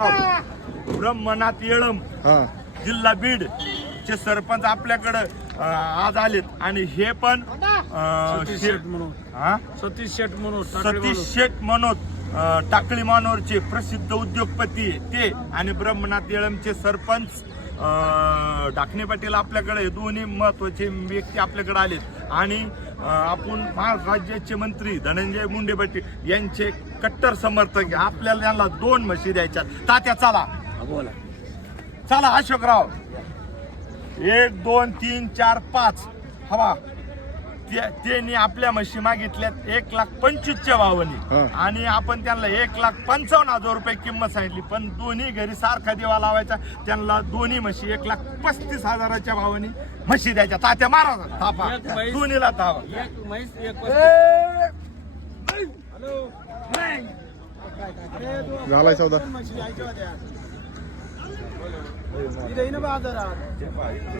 ब्रह्मनाथ येळम जिल्हा बीड चे सरपंच आपल्याकडे आज आलेत आणि हे पण सतीश शेठ मनोज टाकळी मानोरचे प्रसिद्ध उद्योगपती ते आणि ब्रह्मनाथ येळमचे सरपंच ढाकणे पाटील आपल्याकडे दोन्ही महत्वाचे व्यक्ती आपल्याकडे आलेत आणि आपण महाराष्ट्र राज्याचे मंत्री धनंजय मुंडे पाटील यांचे कट्टर समर्थक आपल्याला यांना 2 म्हशी द्यायच्या. तात्या चला बोला चला अशोकराव 1 2 3 4 5 हवा त्यांनी आपल्या म्हशी मागितल्यात 1,25,000च्या भावाने आणि आपण त्यांना 1,55,000 रुपये किंमत सांगितली. पण दोन्ही घरी सारखा दिवा लावायचा त्यांना दोन्ही म्हशी 1,35,000च्या भावाने म्हशी द्यायच्या. तात्या मारा थापा दोन्हीला थापा. झालाय सौदा.